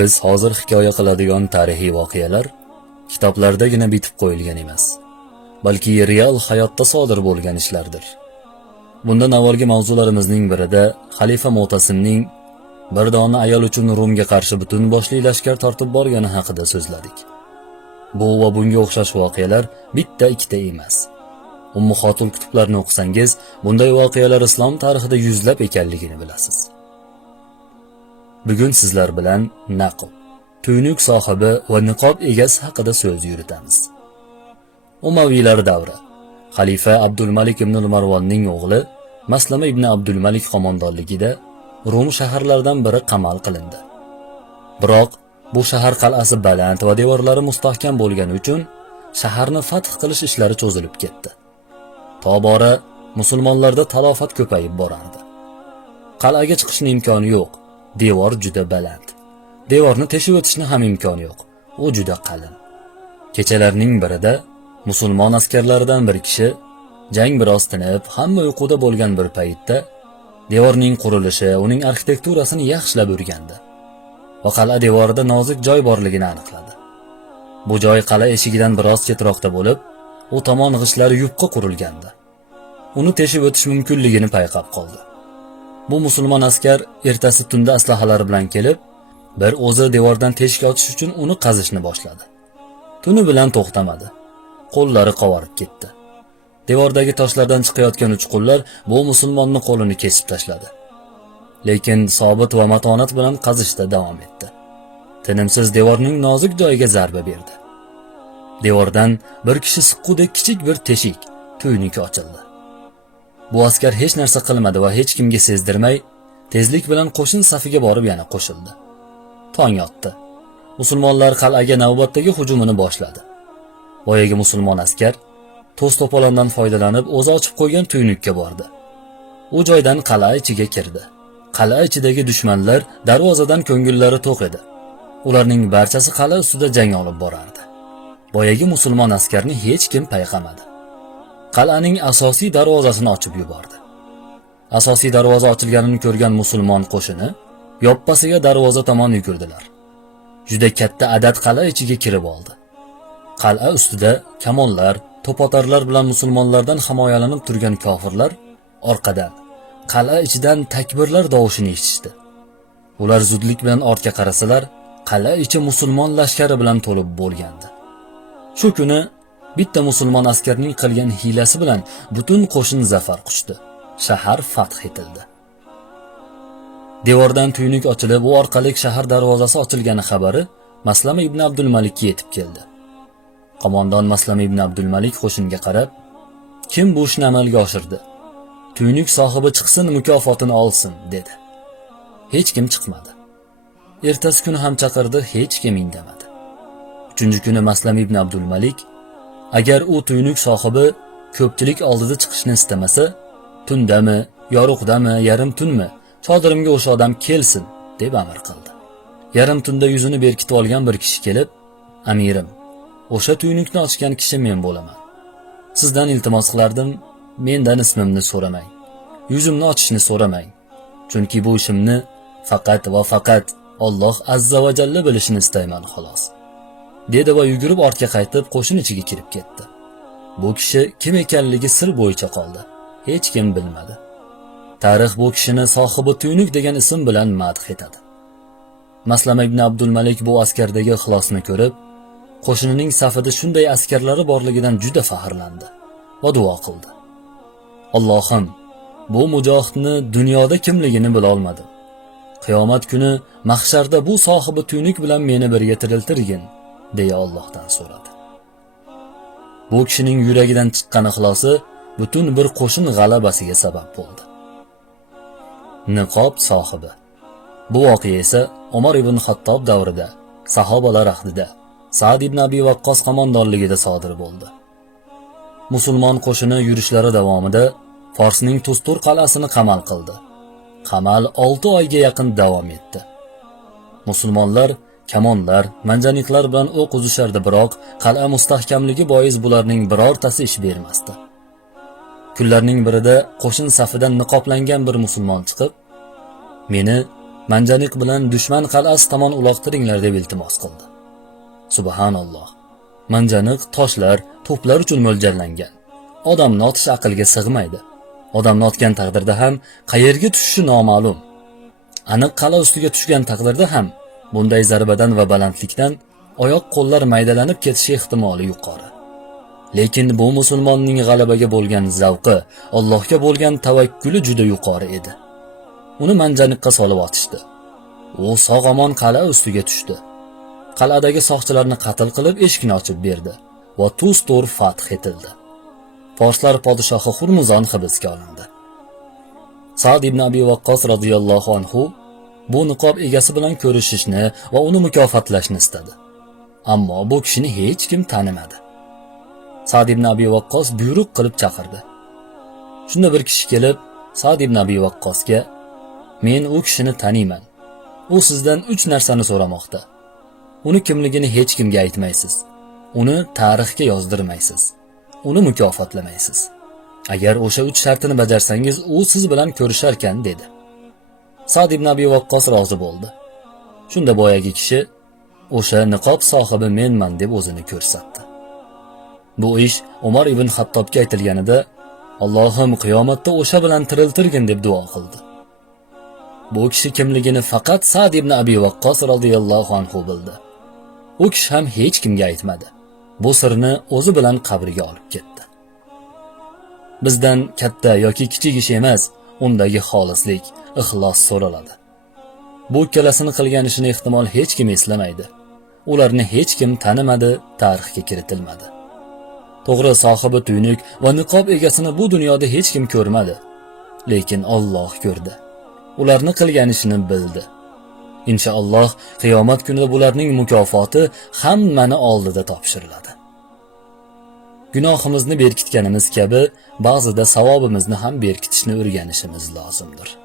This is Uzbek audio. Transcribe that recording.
Biz hozir hikoya qiladigan tarixiy voqealar kitoblardagina bitib qo'yilgan emas, balki real hayotda sodir bo'lgan ishlardir. Bundan avvalgi mavzularimizning birida xalifa Mu'tasimning bir dona ayol uchun Rumga qarshi butun boshli lashkar tortib borgani haqida so'zladik. Bu va bunga o'xshash voqealar bitta ikkita emas. Ummuhotul kutublarni o'qisangiz, bunday voqealar islom tarixida yuzlab ekanligini bilasiz. Bugun sizlar bilan naql, tuynuk sohibi va niqob egasi haqida so'z yuritamiz. Umaviylar davri Xalifa Abdulmalik ibn Marvonning o'g'li Maslama ibn Abdulmalik qo'mondonligida Rum shaharlaridan biri qamal qilindi. Biroq bu shahar qal'asi baland va devorlari mustahkam bo'lgani uchun shaharni fath qilish ishlari cho'zilib ketdi. Tobora musulmonlarda talofat ko'payib borardi. Qal'aga chiqishning imkoni yo'q. Devor juda baland. Devorni teshib o'tishni ham imkoni yo'q. U juda qalin. Kechalarning birida musulmon askarlaridan bir kishi jang biroz tinib, hamma uyquda bo'lgan bir paytda devorning qurilishi, uning arxitekturasini yaxshilab o'rgandi va qal'a devorida nozik joy borligini aniqladi. Bu joy qal'a eshigidan biroz chetroqda bo'lib, u tomon g'ishlari yupqa qurilgandi. Uni teshib o'tish mumkinligini payqab qoldi. Bu musulmon askar ertasi tunda aslahalari bilan kelib, bir o'zi devordan teshik ochish uchun uni qazishni boshladi. Tuni bilan to'xtamadi. Qo'llari qovarib ketdi. Devordagi toshlardan chiqayotgan uchqunlar bu musulmonni qo'lini kesib tashladi. Lekin sobit va matonat bilan qazishda davom etdi. Tinimsiz devorning nozik joyiga zarba berdi. Devordan bir kishi siqqudek kichik bir teshik, tuynuki ochildi. Bu askar hech narsa qilmadi va hech kimga sezdirmay, tezlik bilan qo'shin safiga borib yana qo'shildi. Tong otdi. Musulmonlar qal'aga navbatdagi hujumini boshladi. Boyagi musulmon askar to's to'polondan foydalanib o'zi ochib qo'ygan tuynukka bordi. U joydan qal'a ichiga kirdi. Qal'a ichidagi dushmanlar darvozadan ko'ngillari to'q edi. Ularning barchasi qal'a ustida jang olib borardi. Boyagi musulmon askarni hech kim payqamadi. Qal'aning asosiy darvozasini ochib yubordi. Asosiy darvoza ochilganini ko'rgan musulmon qo'shini yoppasiga darvoza tomon yugurdilar. Juda katta adad qal'a ichiga kirib oldi. Qal'a ustida kamonlar, to'potarlar bilan musulmonlardan himoyalanib turgan kofirlar orqadan, qal'a ichidan takbirlar dovushini eshitishdi. Ular zudlik bilan ortga qarasalar, qal'a ichi musulmon lashkari bilan to'lib bo'lgandi. Shu kuni bitta musulmon askarning qilgan hiylasi bilan butun qo'shin zafar quchdi. Shahar fath etildi. Devordan tuynuk ochilib, u orqali shahar darvozasi ochilgani xabari Maslama ibn Abdulmalikka yetib keldi. Qo'mondon Maslama ibn Abdulmalik qo'shinga qarab, "Kim bu ishni amalga oshirdi? Tuynuk sohibi chiqsin, mukofotini olsin", dedi. Hech kim chiqmadi. Ertasi kuni ham chaqirdi, hech kim indamadi. Uchinchi kuni Maslama ibn Abdulmalik agar u tuynuk sohibi ko'pchilik oldida chiqishni istamasa, tundami, yorug'dami, yarim tunmi, chodirimga o'sha odam kelsin, deb amr qildi. Yarim tunda yuzini berkitib olgan bir kishi kelib, "Amirim, o'sha tuynukni ochgan kishi men bo'laman. Sizdan iltimos qilardim, mendan ismimni so'ramang. Yuzimni ochishni so'ramang. Chunki bu ishimni faqat va faqat Alloh azza va jalla bilishini istayman xolos." Dedi va yugurib ortga qaytib qo'shin ichiga kirib ketdi. Bu kishi kim ekanligi sir bo'yicha qoldi. Hech kim bilmadi. Tarix bu kishini sohibi tuynuk degan ism bilan madh etadi. Maslama ibn Abdulmalik bu askardagi ixlosni ko'rib, qo'shinining safida shunday askarlari borligidan juda faxrlandi va duo qildi. Allohim, bu mujohidni dunyoda kimligini bilolmadim. Qiyomat kuni mahsharda bu sohibi tuynuk bilan meni birga tiriltirgin, deya Allohdan so'radi. Bu kishining yuragidan chiqqan ixlosi butun bir qo'shin g'alabasiga sabab bo'ldi. Niqob sohibi. Bu voqea esa Umar ibn Xattob davrida, sahobalar ahdida, Sa'd ibn Abi Waqqas qo'mondonligida sodir bo'ldi. Musulmon qo'shini yurishlari davomida Forsning Tustur qal'asini qamal qildi. Qamal 6 oyga yaqin davom etdi. Musulmonlar kamonlar, manjaniklar bilan o'q uzishardi, biroq qal'a mustahkamligi bois bularning birortasi ish bermasdi. Kunlarning birida qo'shin safidan niqoblangan bir musulmon chiqib, "Meni manjaniq bilan dushman qal'asi tomon uloqtiringlar deb iltimos qildi. Subhanalloh. Manjaniq toshlar, to'plar uchun mo'ljallangan. Odamni otish aqlga sig'maydi. Odamni otgan taqdirda ham qayerga tushishi noma'lum. Aniq qala ustiga tushgan taqdirda ham bunday zarbadan va balandlikdan oyoq qo'llar maydalanib ketishi ehtimoli yuqori. Lekin bu musulmonning g'alabaga bo'lgan zavqi, Allohga bo'lgan tavakkuli juda yuqori edi. Uni manjaniqqa solib otishdi. U sog'omon qal'a ustiga tushdi. Qal'adagi soqchilarni qatl qilib eshikni ochib berdi va Tustur fath etildi. Forslar podshohi Hurmuzon hibsga olindi. Sa'd ibn Abi Waqqas radhiyallohu anhu bu niqob egasi bilan ko'rishishni va uni mukofotlashni istadi. Ammo bu kishini hech kim tanimadi. Sa'd ibn Abi Waqqos buyruq qilib chaqirdi. Shunda bir kishi kelib, Sa'd ibn Abi Waqqosga: "Men u kishini taniyman. U sizdan 3 narsani so'ramoqda. Uni kimligini hech kimga aytmaysiz. Uni tarixga yozdirmaysiz. Uni mukofotlamaysiz. Agar o'sha 3 shartini bajarsangiz, u siz bilan ko'risharkan" dedi. Sa'd ibn Abi Vaqqos rozi bo'ldi. Shunda boyagi kishi o'sha niqob sohibi menman deb o'zini ko'rsatdi. Bu ish Umar ibn Xattobga aytilganida Allohim qiyomatda o'sha bilan tiriltirgin deb duo qildi. Bu kishi kimligini faqat Sa'd ibn Abi Vaqqos radhiyallohu anhu bildi. U kishi ham hech kimga aytmadi. Bu sirni o'zi bilan qabriga olib ketdi. Bizdan katta yoki kichik ish emas, undagi xolislik, ixlos so'raladi. Bu ikkalasini qilgan ishini ehtimol hech kim eslamaydi. Ularni hech kim tanimadi, tarixga kiritilmadi. To'g'ri, sohibi tuynuk va niqob egasini bu dunyoda hech kim ko'rmadi, lekin Alloh ko'rdi. Ularni qilgan ishini bildi. Inshaalloh qiyomat kunida bularning mukofoti hammani oldida topshiriladi. Gunohimizni berkitganimiz kabi ba'zida savobimizni ham berkitishni o'rganishimiz lozimdir.